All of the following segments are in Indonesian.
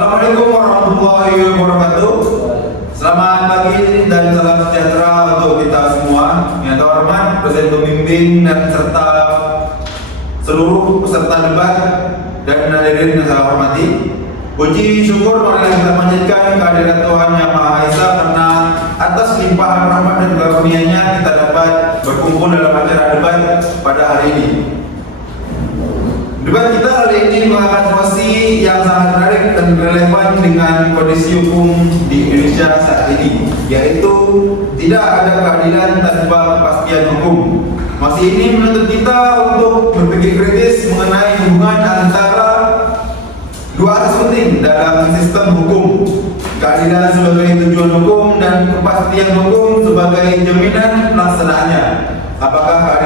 Assalamualaikum warahmatullahi wabarakatuh. Selamat pagi dan salam sejahtera untuk kita semua. Yang terhormat Presiden Pembimbing dan serta seluruh peserta debat dan hadirin yang saya hormati. Puji syukur marilah kita panjatkan kehadirat Tuhan Yang Maha Esa karena atas limpahan rahmat dan karunia-Nya kita dapat berkumpul dalam acara debat pada hari ini. Debat kita hari ini mengangkat situasi yang sangat menarik dan relevan dengan kondisi hukum di Indonesia saat ini, yaitu tidak ada keadilan tanpa kepastian hukum. Masih ini menuntut kita untuk berpikir kritis mengenai hubungan antara dua asas penting dalam sistem hukum: keadilan sebagai tujuan hukum dan kepastian hukum sebagai jaminan pelaksanaannya. Apakah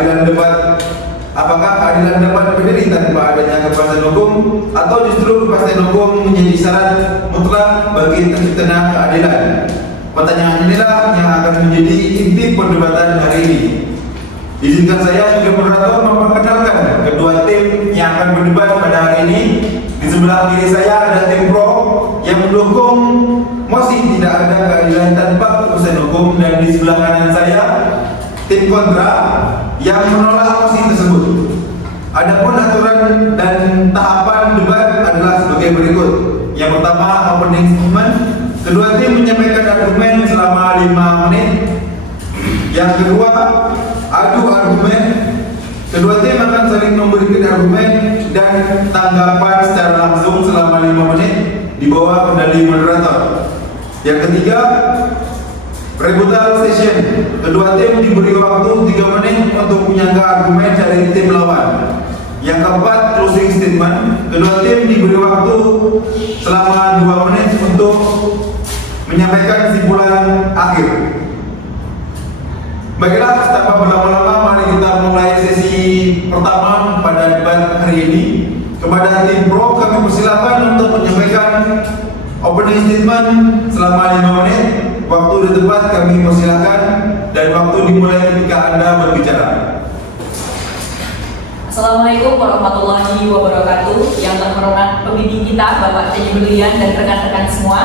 keadilan dapat berdiri tanpa adanya kepastian hukum, atau justru kepastian hukum menjadi syarat mutlak bagi terciptanya keadilan? Pertanyaan inilah yang akan menjadi inti perdebatan hari ini. Izinkan saya sebagai moderator memperkenalkan kedua tim yang akan berdebat pada hari ini. Di sebelah kiri saya ada tim pro yang mendukung mosi tidak ada keadilan tanpa kepastian hukum, dan di sebelah kanan saya tim kontra yang menolak mosi tersebut. Adapun aturan dan tahapan debat adalah sebagai berikut. Yang pertama, opening statement. Kedua tim menyampaikan argumen selama 5 menit. Yang kedua, adu argumen. Kedua tim akan saling memberikan argumen dan tanggapan secara langsung selama 5 menit di bawah kendali moderator. Yang ketiga, rebuttal session. Kedua tim diberi waktu 3 menit untuk menyanggah argumen dari tim lawan. Yang keempat, closing statement. Kedua tim diberi waktu selama 2 menit untuk menyampaikan kesimpulan akhir. Baiklah, tanpa berlama-lama, mari kita mulai sesi pertama pada debat hari ini. Kepada tim pro, kami persilakan untuk menyampaikan opening statement selama 5 menit. Waktu di tempat kami persilakan, dan waktu dimulai ketika Anda berbicara. Assalamualaikum warahmatullahi wabarakatuh. Yang terhormat pembimbing kita, Bapak Teddy Berlian dan rekan-rekan semua.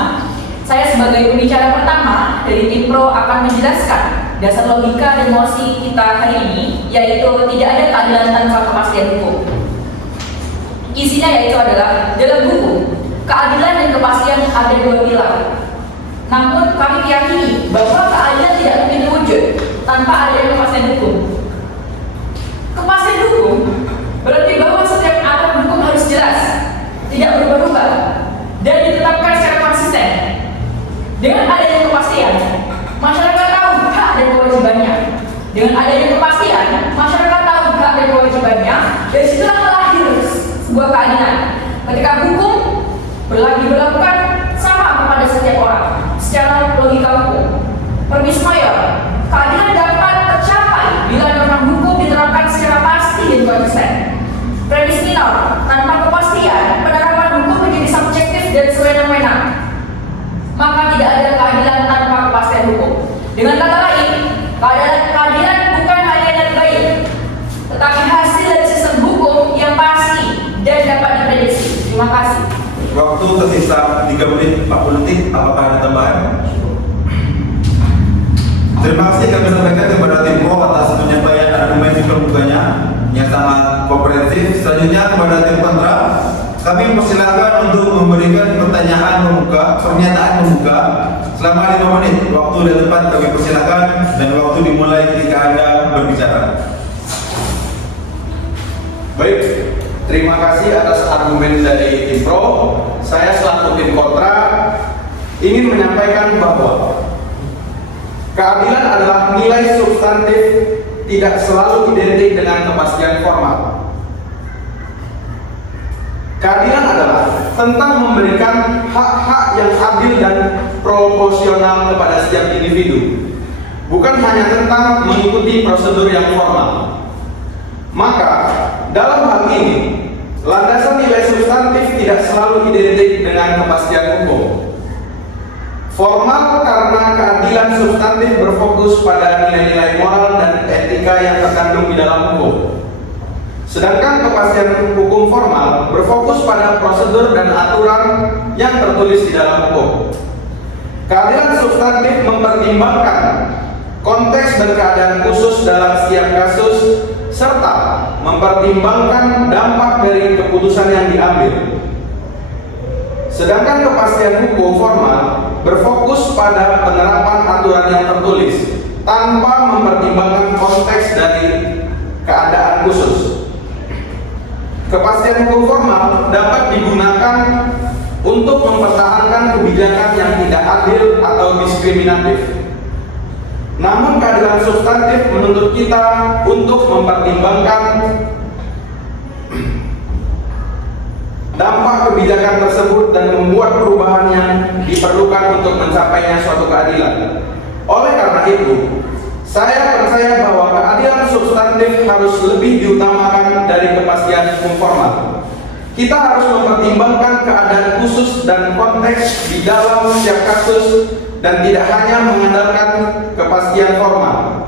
Saya sebagai pembicara pertama dari tim pro akan menjelaskan dasar logika dan mosi kita hari ini, yaitu tidak ada keadilan tanpa kepastian hukum. Isinya yaitu adalah, dalam hukum, keadilan dan kepastian ada 2 pilar. Namun kami meyakini bahwa keadilan tidak mungkin terwujud tanpa adanya kepastian hukum. Kepastian hukum berarti bahwa setiap aturan hukum harus jelas, tidak berubah-ubah, dan ditetapkan secara konsisten. Dengan adanya kepastian, masyarakat tahu hak dan kewajibannya. Dengan adanya kepastian, masyarakat tahu hak dan kewajibannya, dan situlah lahir sebuah keadilan. Ketika hukum diberlakukan sama kepada setiap orang secara logika hukum. Permis mayor, keadilan dapat tercapai bila norma hukum diterapkan secara pasti dan konsisten. Premis minor, tanpa kepastian, penerapan hukum menjadi subjektif dan sewenang-wenang. Maka tidak ada keadilan tanpa kepastian hukum. Dengan kata lain, keadilan bukan hanya yang baik, tetapi hasil dari sistem hukum yang pasti dan dapat diprediksi. Terima kasih. Waktu tersisa 3 menit 40 detik. Apakah ada tambahan? Terima kasih kami sampaikan kepada tim pro atas penyampaian argumen di pembukanya yang sangat komprehensif. Selanjutnya kepada tim kontra, kami persilakan untuk memberikan pernyataan pembuka selama 5 menit. Waktu dan tempat kami persilakan, dan waktu dimulai ketika Anda berbicara. Baik, terima kasih atas argumen dari tim pro. Saya selaku tim kontra ingin menyampaikan bahwa keadilan adalah nilai substantif, tidak selalu identik dengan kepastian formal. Keadilan adalah tentang memberikan hak-hak yang adil dan proporsional kepada setiap individu, bukan hanya tentang mengikuti prosedur yang formal. Maka, dalam hal ini, landasan nilai substantif tidak selalu identik dengan kepastian hukum. Formal karena keadilan substantif berfokus pada nilai-nilai moral dan etika yang terkandung di dalam hukum. Sedangkan kepastian hukum formal berfokus pada prosedur dan aturan yang yang tertulis di dalam hukum. Keadilan substantif mempertimbangkan konteks dan keadaan khusus dalam setiap kasus serta mempertimbangkan dampak dari keputusan yang diambil. Sedangkan kepastian hukum formal berfokus pada penerapan aturan yang tertulis tanpa mempertimbangkan konteks dari keadaan khusus. Kepastian hukum formal dapat digunakan untuk mempertahankan kebijakan yang tidak adil atau diskriminatif. Namun keadilan substantif menuntut kita untuk mempertimbangkan dampak kebijakan tersebut dan membuat perubahan yang diperlukan untuk mencapainya suatu keadilan. Oleh karena itu, saya percaya bahwa keadilan substantif harus lebih diutamakan dari kepastian hukum formal. Kita harus mempertimbangkan keadaan khusus dan konteks di dalam setiap kasus dan tidak hanya mengandalkan kepastian formal.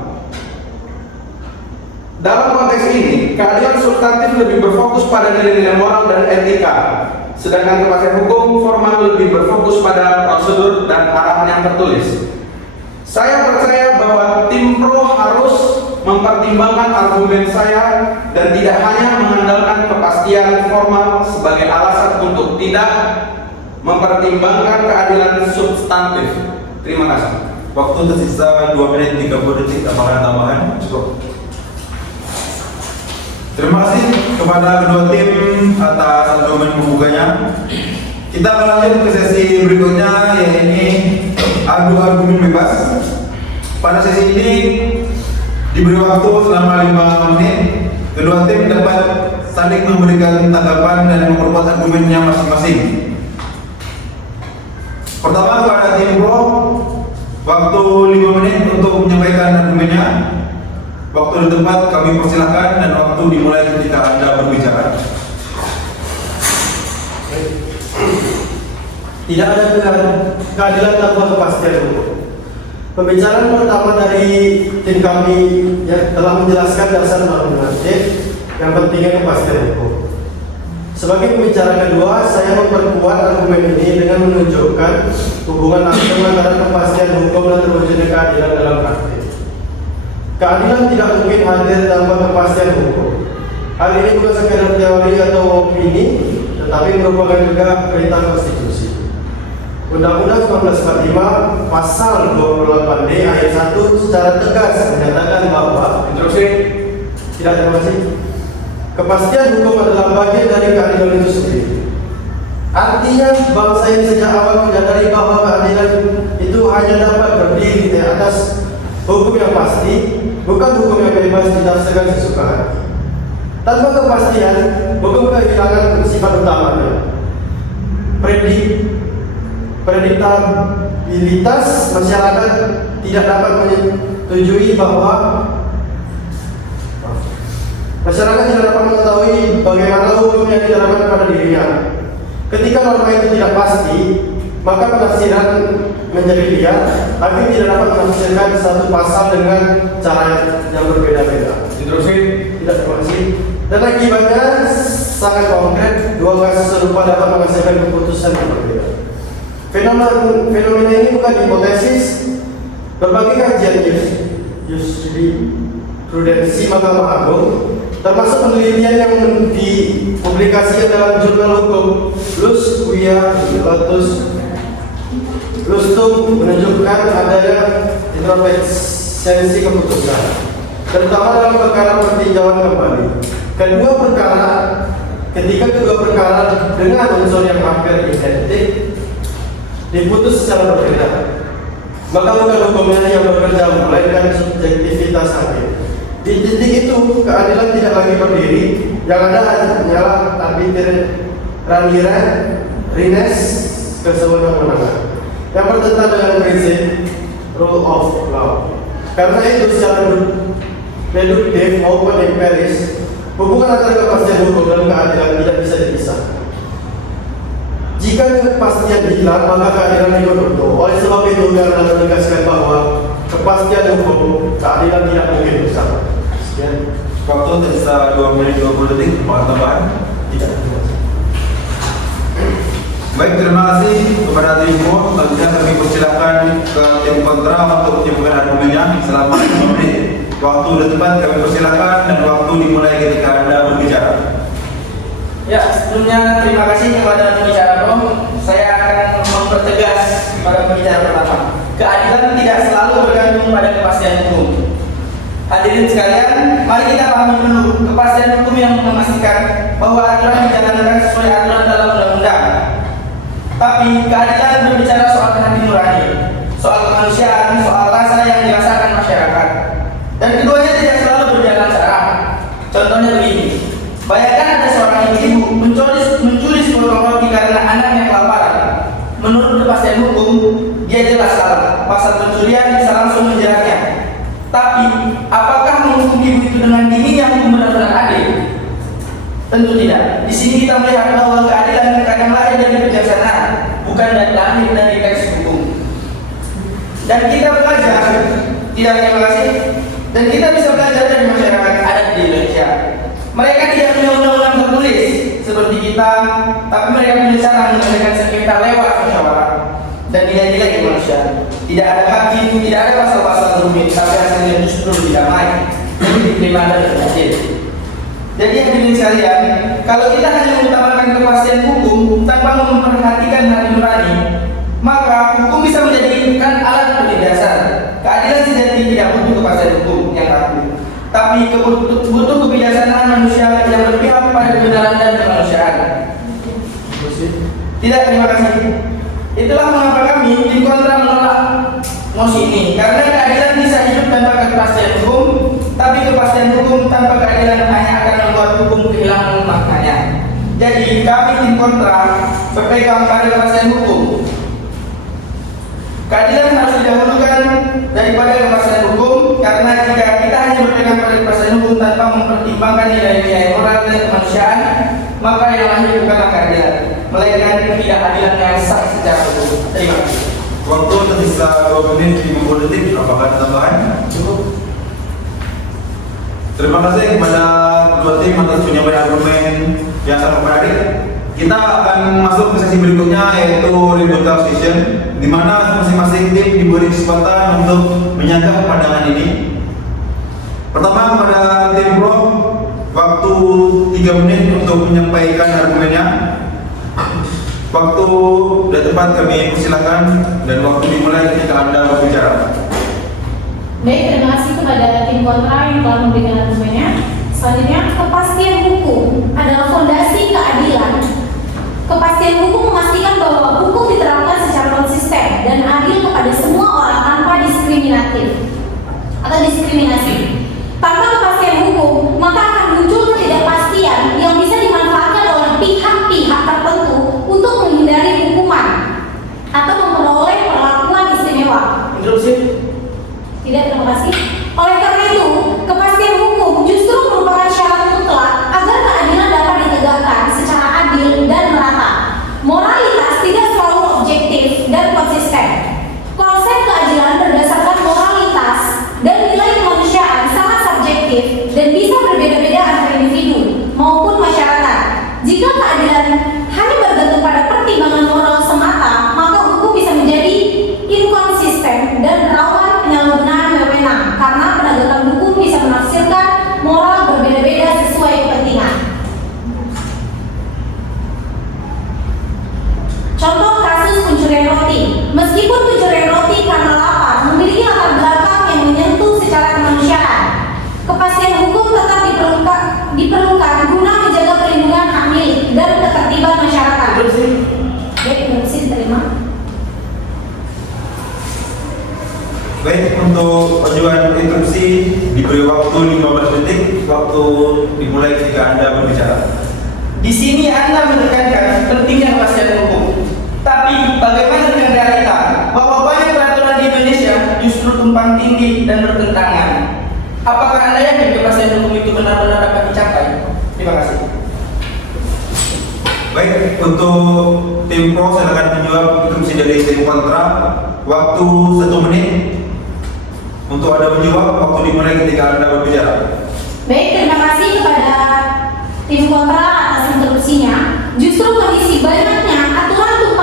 Dalam konteks ini, keadilan substantif lebih berfokus pada nilai-nilai moral dan etika, sedangkan kepastian hukum formal lebih berfokus pada prosedur dan arahan yang tertulis. Saya percaya bahwa tim pro harus mempertimbangkan argumen saya dan tidak hanya mengandalkan kepastian formal sebagai alasan untuk tidak mempertimbangkan keadilan substantif. Terima kasih. Waktu tersisa 2 menit 30 detik. Apakah ada tambahan? Cukup. Terima kasih kepada kedua tim atas argumen pembukanya. Kita akan lanjut ke sesi berikutnya, yaitu adu argumen bebas. Pada sesi ini diberi waktu selama 5 menit. Kedua tim dapat saling memberikan tanggapan dan memperkuat argumennya masing-masing. Pertama kepada tim pro, waktu 5 menit untuk menyampaikan argumennya. Waktu di tempat kami persilahkan dan waktu dimulai ketika Anda berbicara. Tidak ada keadilan tanpa kepastian hukum. Pembicaraan pertama dari tim kami yang telah menjelaskan dasar normatif yang pentingnya kepastian hukum. Sebagai pembicara kedua, saya memperkuat argumen ini dengan menunjukkan hubungan langsung antara kepastian hukum dan terwujudnya keadilan dalam praktik. Keadilan tidak mungkin hadir tanpa kepastian hukum. Hal ini bukan sekedar teori atau opini, tetapi merupakan juga perintah konstitusi. Undang-Undang 1945 Pasal 28D ayat 1 secara tegas menyatakan bahwa terima kasih. Kepastian hukum adalah bagian dari keadilan itu sendiri. Artinya bangsa ini sejak awal menyadari bahwa keadilan itu hanya dapat berdiri di atas hukum yang pasti, bukan hukum yang bebas ditafsirkan sesuka hati. Tanpa kepastian, hukum kehilangan sifat utamanya. Prediktabilitas masyarakat tidak dapat menyetujui bahwa masyarakat tidak dapat mengetahui bagaimana hukum yang diterapkan pada dirinya. Ketika norma itu tidak pasti, maka penafsiran menjadi liar. Hakim tidak dapat menafsirkan satu pasal dengan cara yang berbeda-beda. Diterusin. Tidak, terima kasih. Dan akibatnya sangat konkret, dua kasus serupa dapat menghasilkan keputusan yang berbeda. Fenomena ini bukan hipotesis. Berbagai kajian jurisprudensi Mahkamah Agung, termasuk penelitian yang dipublikasikan dalam jurnal hukum Lus Quia Lustum menunjukkan adanya introspeksi keputusan, terutama dalam perkara peninjauan kembali. Ketika kedua perkara dengan unsur yang hampir identik diputus secara berbeda, maka bukan hukumnya yang bekerja, melainkan subjektivitas hakim. Di titik itu, keadilan tidak lagi berdiri, yang ada hanyalah arbitrarines kesewenang-wenangan yang bertentangan dengan prinsip rule of law. Karena itu, secara deduktif maupun empiris, hubungan antara kepastian hukum dan keadilan tidak bisa dipisahkan. Jika kepastian hilang, maka keadilan ikut runtuh. Oleh sebab itu, karena menegaskan bahwa kepastian hukum, keadilan tidak mungkin bersama. Sekian. Waktu tersisa 2 menit 20 detik. Mau tambahan? Tidak. Baik, terima kasih kepada tim pro. Selanjutnya kami persilakan ke tim kontra untuk menyimpulkan argumennya selama 5 menit. Waktu sudah tepat, kami persilakan dan waktu dimulai ketika Anda berbicara. Ya, sebelumnya terima kasih kepada pembicara Bro. Saya akan mempertegas pada pembicara pertama. Keadilan tidak selalu bergantung pada kepastian hukum. Hadirin sekalian, mari kita pahami dulu kepastian hukum yang memastikan bahwa aturan dijalankan sesuai aturan dalam undang-undang. Tapi keadilan berbicara soal hati nurani, soal kemanusiaan, soal rasa yang dirasakan masyarakat. Dan keduanya tidak selalu berjalan searah. Contohnya begini. Bayangkan ada seorang ibu mencuri sepotong roti karena anaknya kelaparan. Menurut kepastian hukum, dia jelas salah. Pasal pencurian bisa langsung menjeratnya. Tapi, apakah menghukum ibu itu dengan dinginnya hukum benar-benar adil? Tentu tidak. Di sini kita melihat bahwa keadilan kadang lahir dari kebijaksanaan, bukan lahir dari teks hukum. Dan kita belajar, terima kasih. Dan kita bisa belajar dari masyarakat adat di Indonesia. Mereka tidak punya undang-undang tertulis seperti kita, tapi mereka punya cara menyelesaikan sengketa lewat musyawarah dan nilai-nilai kemanusiaan. Tidak ada hakim, tidak ada pasal-pasal rumit, tapi hasilnya justru lebih damai, lebih diterima dan adil. Jadi hadirin sekalian, kalau kita hanya mengutamakan kepastian hukum tanpa memperhatikan hati nurani, maka hukum bisa menjadikan alat penindasan. Keadilan sejati tidak butuh kepastian hukum yang kaku, tapi butuh kebijaksanaan manusia yang berpihak pada kebenaran dan kemanusiaan. Tidak, terima kasih. Itulah mengapa kami tim kontra menolak mosi ini, karena keadilan bisa hidup tanpa kepastian hukum, tapi kepastian hukum tanpa keadilan hanya akan membuat hukum kehilangan maknanya. Jadi kami tim kontra berpegang pada kepastian hukum. Keadilan harus didahulukan daripada kepastian hukum, karena jika kita hanya berpegang pada kepastian hukum tanpa mempertimbangkan nilai-nilai moral dan kemanusiaan, maka yang lahir bukanlah keadilan, melainkan ketidakadilan yang sah secara hukum. Terima kasih. Waktu tersisa 2 menit 50 detik. Apakah ada tambahan? Cukup. Terima kasih kepada dua tim atas penyampaian argumen yang sangat menarik. Kita akan masuk ke sesi berikutnya, yaitu rebuttal session, di mana masing-masing tim diberi kesempatan untuk menyanggah pandangan ini. Pertama kepada tim pro, waktu 3 menit untuk menyampaikan argumennya. Waktu sudah tepat, kami persilakan dan waktu dimulai ketika Anda berbicara. Baik, terima kasih kepada tim kontra yang telah memberikan argumennya. Selanjutnya, kepastian hukum adalah fondasi keadilan. Kepastian hukum memastikan bahwa hukum diterapkan secara konsisten dan adil kepada semua orang tanpa diskriminatif atau diskriminasi. Tanpa kepastian hukum, maka akan muncul ketidakpastian yang bisa dimanfaatkan oleh pihak-pihak tertentu untuk menghindari hukuman atau memperoleh perlakuan istimewa. Interupsi. Tidak, terima kasih. Oleh karena itu, kepastian hukum justru merupakan syarat mutlak agar keadilan dapat ditegakkan secara adil dan merata. Moralitas tidak selalu objektif dan konsisten. Konsep keadilan berdasarkan moralitas dan nilai kemanusiaan sangat subjektif dan bisa berbeda-beda antara individu maupun masyarakat. Jika keadilan hanya bergantung pada pertimbangan moral semata, maka hukum bisa menjadi inkonsisten dan rawan penyalahgunaan wewenang karena penegakan hukum bisa menafsirkan moral berbeda-beda sesuai kepentingan. Contoh kasus pencurian roti. Meskipun pencurian roti karena lapar memiliki latar belakang yang menyentuh secara kemanusiaan, kepastian hukum tetap diperlukan guna menjaga perlindungan hak milik dan ketertiban masyarakat. Baik, interupsi diterima. Baik, untuk ajuan interupsi diberi waktu 15 detik. Waktu dimulai ketika Anda berbicara. Di sini Anda menekankan pentingnya kepastian hukum. Tapi bagaimana dengan realita bahwa banyak peraturan di Indonesia justru tumpang tindih dan bertentangan? Apakah Anda yakin kepastian hukum itu benar-benar dapat dicapai? Terima kasih. Baik, untuk tim pro silakan menjawab interupsi dari tim kontra. Waktu 1 menit untuk Anda menjawab. Waktu dimulai ketika Anda berbicara. Baik, terima kasih kepada tim kontra atas interupsinya. Justru kondisi banyaknya aturan tumpang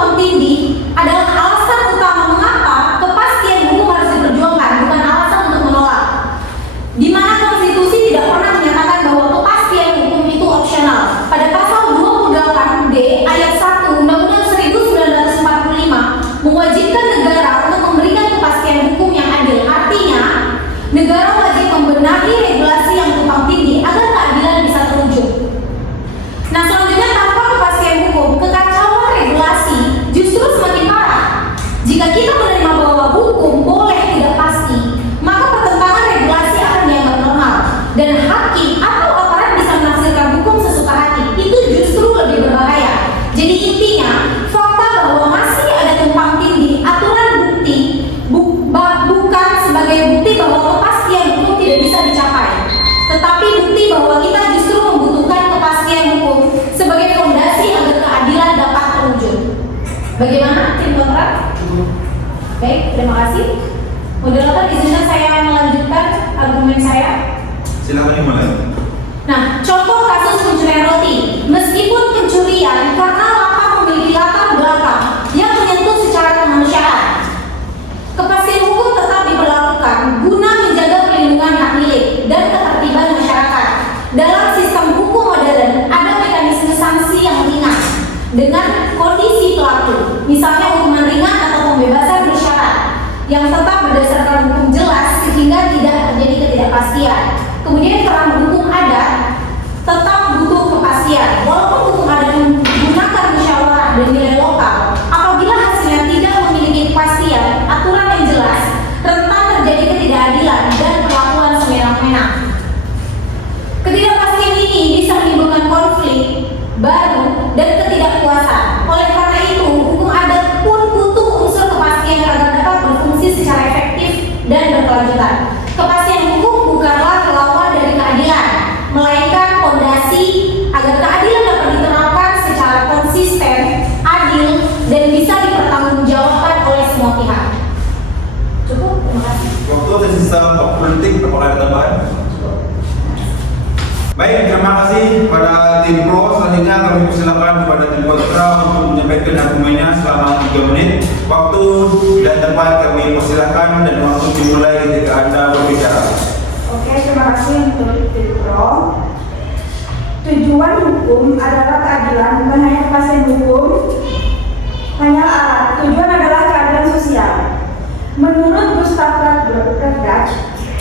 Bagaimana tim kontrak? Baik, terima kasih. Moderator, izinkan saya melanjutkan argumen saya. Silakan dimulai. Nah, contoh kasus pencurian roti. Meskipun pencurian karena lapar memiliki latar belakang yang menyentuh secara kemanusiaan, kepastian hukum tetap diberlakukan guna menjaga perlindungan hak milik dan ketertiban masyarakat. Dalam sistem hukum modern, ada mekanisme sanksi yang ringan dengan kondisi pelaku, misalnya hukuman ringan atau pembebasan bersyarat, yang tetap berdasarkan hukum jelas sehingga tidak terjadi ketidakpastian. Kemudian peran hukum adat tetap butuh kepastian. Walaupun hukum adat menggunakan musyawarah dan nilai lokal, apabila hasilnya tidak memiliki kepastian, aturan yang jelas, rentan terjadi ketidakadilan dan perlakuan semena-mena. Ketidakpastian ini bisa menimbulkan konflik baru dan ketidakpuasan. Oleh karena itu, hukum adat pun butuh unsur kepastian agar dapat berfungsi secara efektif dan berkelanjutan. Kepastian hukum bukanlah lawan dari keadilan, melainkan fondasi agar keadilan dapat diterapkan secara konsisten, adil, dan bisa dipertanggungjawabkan oleh semua pihak. Cukup, terima kasih. Waktu tersisa 40 detik, apakah ada tambahan? Baik, terima kasih kepada tim pro. Selanjutnya kami persilakan kepada tim kontra untuk menyampaikan argumennya selama 3 menit. Waktu dan tempat kami persilakan dan waktu dimulai ketika Anda berbicara. Oke, terima kasih untuk tim pro. Tujuan hukum adalah keadilan, bukan hanya kepastian hukum, hanya alat. Tujuan adalah keadilan sosial. Menurut Gustav Berdach,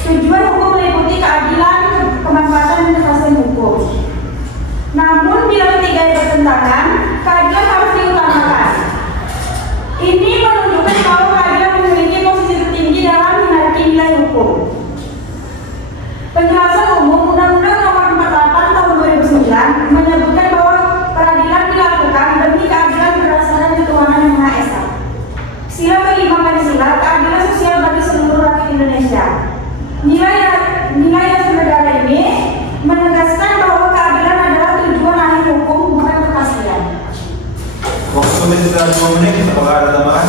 tujuan hukum meliputi keadilan, kemanfaatan, dan kepastian hukum. Namun bila ketiga bertentangan, keadilan harus diutamakan. Ini menunjukkan bahwa keadilan memiliki posisi tertinggi dalam hierarki nilai hukum. Penjelasan umum Undang-Undang Nomor 48 Tahun 2009 menyebutkan bahwa peradilan dilakukan demi keadilan berdasarkan ketuhanan yang Maha Esa. Sila kelima Pancasila, keadilan sosial bagi seluruh rakyat Indonesia. Nilai yang sederhana ini menegaskan bahwa keadilan adalah tujuan akhir hukum, bukan kepastian. Waktu tersisa 2 menit, apakah ada tambahan?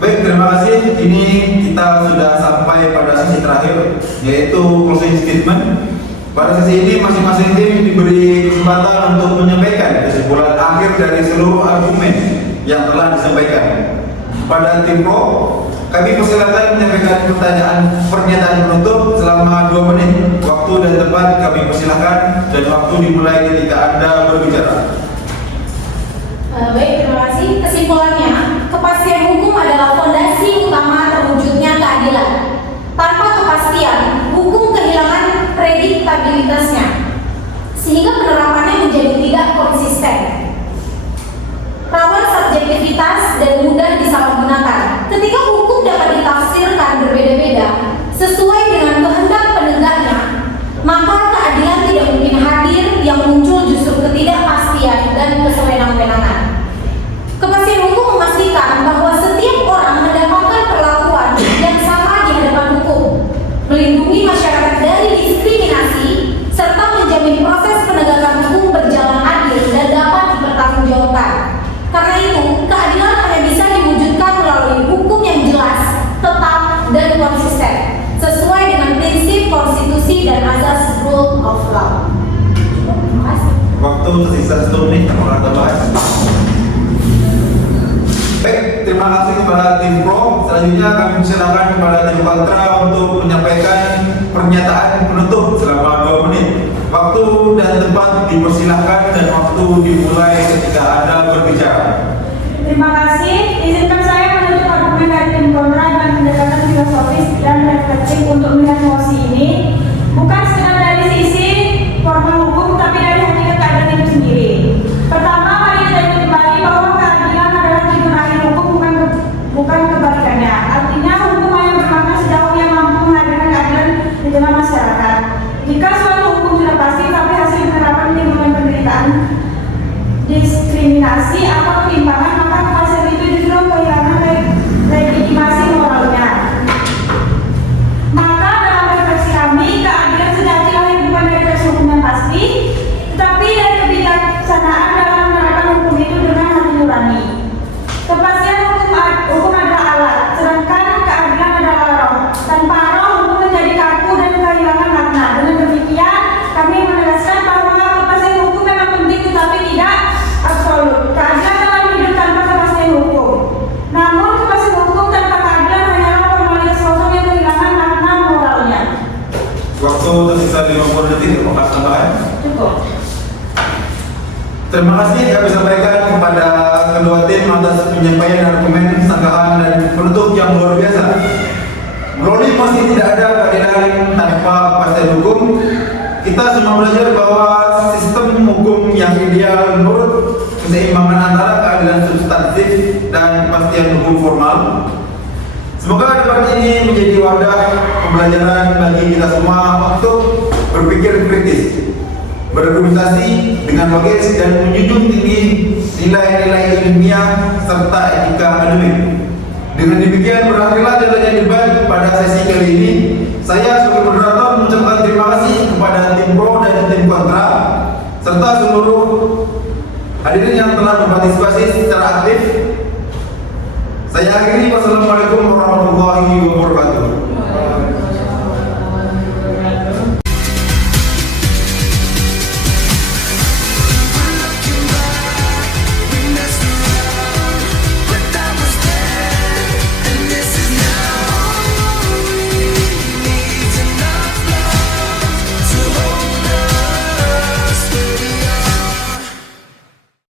Baik, terima kasih. Ini kita sudah sampai pada sesi terakhir, yaitu closing statement. Pada sesi ini masing-masing tim diberi kesempatan untuk menyampaikan kesimpulan akhir dari seluruh argumen yang telah disampaikan. Pada tim pro, kami persilakan menyampaikan pernyataan penutup selama 2 menit. Waktu dan tempat kami persilakan dan waktu dimulai ketika Anda berbicara. Baik, terima kasih. Kesimpulannya, kepastian hukum adalah fondasi utama terwujudnya keadilan. Tanpa kepastian, hukum kehilangan prediktabilitasnya, sehingga penerapannya menjadi tidak konsisten, rawan subjektivitas, dan mudah disalahgunakan. Ketika hukum dapat ditafsirkan berbeda-beda sesuai dengan kehendak penegaknya, maka keadilan tidak mungkin hadir, yang muncul justru ketidakpastian dan kesewenang-wenangan. Kepastian hukum memastikan bahwa setiap orang mendapatkan perlakuan yang sama di hadapan hukum, melindungi masyarakat dari diskriminasi, serta menjamin proses penegakan hukum berjalan adil dan dapat dipertanggungjawabkan. Karena itu, keadilan hanya bisa diwujudkan melalui hukum yang jelas, tetap, dan konsisten, sesuai dengan prinsip konstitusi dan azas rule of law. Terima kasih. Waktu tersisa 1 menit, apakah ada tambahan? Baik, terima kasih kepada tim pro. Selanjutnya kami persilakan kepada tim kontra untuk menyampaikan pernyataan penutup selama 2 menit. Waktu dan tempat dipersilahkan dan waktu dimulai ketika Anda berbicara. Terima kasih. Izinkan saya menutup argumen dari tim kontra dengan pendekatan filosofis dan refleksif untuk melihat mosi ini bukan sekedar dari sisi formal hukum, tapi dari hakikat keadilan itu sendiri. Pertama, mari kita ingat kembali bahwa keadilan adalah tujuan akhir hukum, bukan kebalikannya. Artinya hukum hanya bermakna sejauh yang mampu menghadirkan keadilan di tengah masyarakat. Jika suatu hukum sudah pasti tapi hasil penerapan menimbulkan penderitaan, diskriminasi atau ketimpangan, maka kepastian itu justru kehilangan legitimasi moralnya. Maka dalam Terima kasih kami sampaikan kepada kedua tim atas penyampaian argumen, sanggahan dan penutup yang luar biasa. Brownie masih tidak ada keadilan tanpa kepastian hukum. Kita semua belajar bahwa sistem hukum yang ideal menurut keseimbangan antara keadilan substantif dan kepastian hukum formal. Semoga debat ini menjadi wadah pembelajaran bagi kita semua untuk berpikir kritis, berargumentasi dengan logis dan menjunjung tinggi nilai-nilai ilmiah serta etika akademik. Dengan demikian berakhirlah jalannya debat pada sesi kali ini. Saya sebagai moderator mengucapkan terima kasih kepada tim pro dan tim kontra serta seluruh hadirin yang telah berpartisipasi secara aktif. Saya akhiri, wassalamualaikum warahmatullahi wabarakatuh.